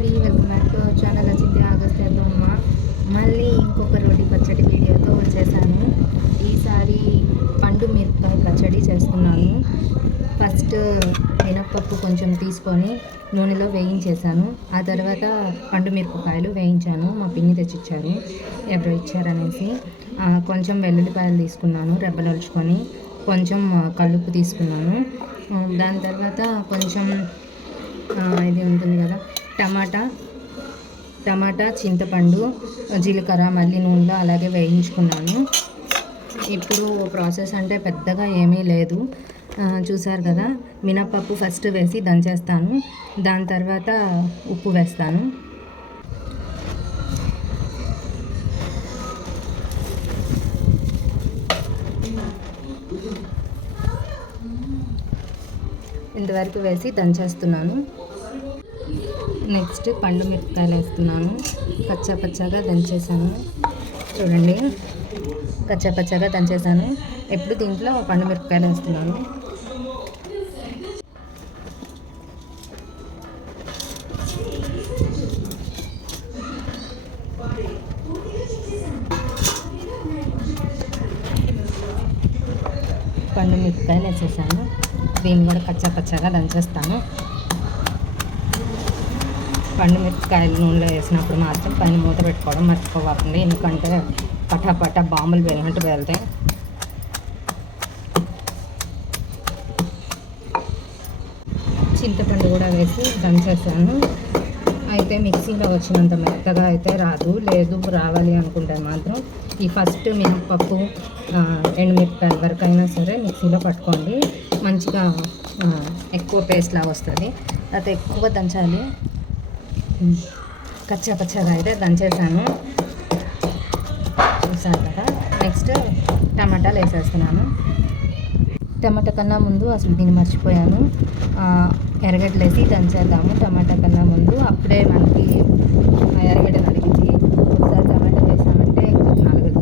అండి, welcome back to our channel Achintya అగస్త్యతో అమ్మ. మళ్ళీ ఇంకొక రోటి పచ్చడి వీడియోతో వచ్చేసాను. ఈసారి పండు మిరపకాయ పచ్చడి చేస్తున్నాను. ఫస్ట్ మినప్పప్పు కొంచెం తీసుకొని నూనెలో వేయించేసాను. ఆ తర్వాత పండు మిరపకాయలు వేయించాను. మా పిన్ని తెచ్చిచ్చారు, ఎవరో ఇచ్చారనేసి. కొంచెం వెల్లుల్లిపాయలు తీసుకున్నాను, రెబ్బలొలుచుకొని. కొంచెం కల్లుప్పు తీసుకున్నాను. దాని తర్వాత కొంచెం ఇది ఉంటుంది కదా, టమాటా, చింతపండు, జీలకర్ర మళ్ళీ నూనెలో అలాగే వేయించుకున్నాను. ఇప్పుడు ప్రాసెస్ అంటే పెద్దగా ఏమీ లేదు, చూసారు కదా. మినప్పప్పు ఫస్ట్ వేసి దంచేస్తాను, దాని తర్వాత ఉప్పు వేస్తాను. ఇంతవరకు వేసి దంచేస్తున్నాను. నెక్స్ట్ పండు మిరపకాయలు వేస్తున్నాను. పచ్చగా దంచేసాను, చూడండి. పచ్చగా దంచేసాను. ఇప్పుడు దీంట్లో పండు మిరపకాయలు వేస్తున్నాను. పండు మిరపకాయలు వేసేసాను. దీన్ని కూడా పచ్చగా దంచేస్తాను. పండు మిరపకాయలు నూనెలో వేసినప్పుడు మాత్రం పైన మూత పెట్టుకోవడం మర్చిపోవాలి, ఎందుకంటే పటా బాంబులు వెళ్ళినట్టు వెళ్తాయి. చింతపండు కూడా వేసి దంచేసాను. అయితే మిక్సీలో వచ్చినంత మెత్తగా అయితే రాదు, లేదు రావాలి అనుకుంటే మాత్రం ఈ ఫస్ట్ మినప్పప్పు, ఎండుమిరపకాయల వరకు అయినా సరే మిక్సీలో పట్టుకోండి, మంచిగా ఎక్కువ పేస్ట్ లాగా వస్తుంది. అది ఎక్కువ దంచాలి. పచ్చగా అయితే దంచేసాను, చూసాను కదా. నెక్స్ట్ టమాటాలు వేసేస్తున్నాను. టమాటా కన్నా ముందు అసలు దీన్ని మర్చిపోయాను, ఎర్రగడ్డలు వేసి దంచేద్దాము. టమాటా కన్నా ముందు అప్పుడే మనకి ఎర్రగడ్డ నలిగింది. ఒకసారి టమాటా వేసామంటే ఇంకా నలగదు.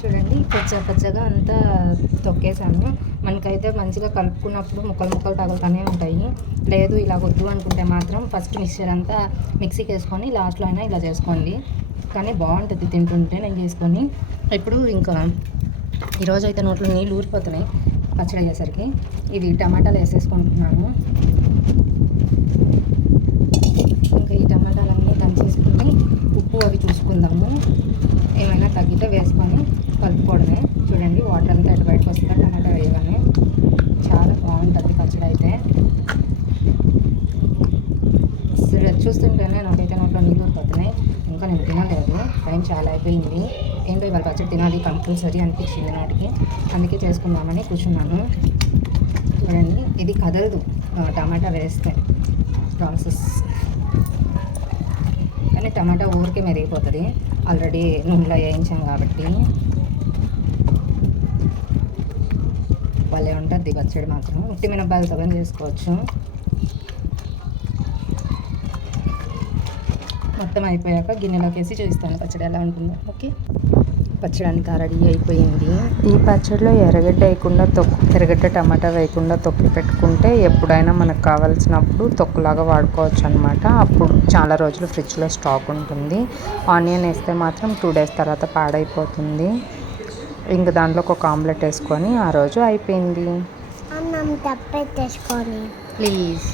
చూడండి, పచ్చగా అంతా తొక్కేసాను. మనకైతే మంచిగా కలుపుకున్నప్పుడు ముక్కలు తగులుతూనే ఉంటాయి. లేదు ఇలా వద్దు అనుకుంటే మాత్రం ఫస్ట్ మిక్చర్ అంతా మిక్సీకి వేసుకొని లాస్ట్లో అయినా ఇలా చేసుకోండి, కానీ బాగుంటుంది తింటుంటే. నేను చేసుకొని ఇప్పుడు ఇంకా ఈరోజు అయితే నోట్లో నీళ్ళు ఊరిపోతున్నాయి పచ్చడి అయ్యేసరికి. ఇవి టమాటాలు వేసేసుకుంటున్నాను. ఇంకా ఈ టమాటాలన్నీ దంచేసుకుని ఉప్పు అవి చూసుకుందాము, ఏమైనా తగ్గితే వేసుకొని కలుపుకోవడమే. చూడండి, వాటర్ అంతా ఎటు బయటకు వస్తుందో టమాటా వేయగానే. చాలా బాగుంటుంది పచ్చడి అయితే. చూస్తుంటేనే నాకైతే నోట్లో నీళ్ళు ఊరిపోతున్నాయి. ఇంకా నేను తినలేదు, టైం చాలా అయిపోయింది. ఏంటో ఇవాళ పచ్చడి తినాలి కంపల్సరీ అనిపించింది నాటికి, అందుకే చేసుకుందామని కూర్చున్నాను. చూడండి, ఇది కదలదు టమాటా వేస్తే ప్రాసెస్, కానీ టమాటా ఊరికే మెరిగిపోతుంది, ఆల్రెడీ నూనెలో వేయించాం కాబట్టి. భలే ఉంటుంది పచ్చడి మాత్రం. ఉట్టి మినపకాయలతో కానీ చేసుకోవచ్చు. మొత్తం అయిపోయాక గిన్నెలోకి వేసి చూపిస్తాను పచ్చడి ఎలా ఉంటుందో. ఓకే, పచ్చడి అంతా రెడీ అయిపోయింది. ఈ పచ్చడిలో ఎర్రగడ్డ టమాటా వేయకుండా తొక్కి పెట్టుకుంటే ఎప్పుడైనా మనకు కావాల్సినప్పుడు తొక్కులాగా వాడుకోవచ్చు అనమాట. అప్పుడు చాలా రోజులు ఫ్రిడ్జ్లో స్టాక్ ఉంటుంది. ఆనియన్ వేస్తే మాత్రం 2 days తర్వాత పాడైపోతుంది. ఇంక దాంట్లో ఒక ఆమ్లెట్ వేసుకొని ఆ రోజు అయిపోయింది. ప్లీజ్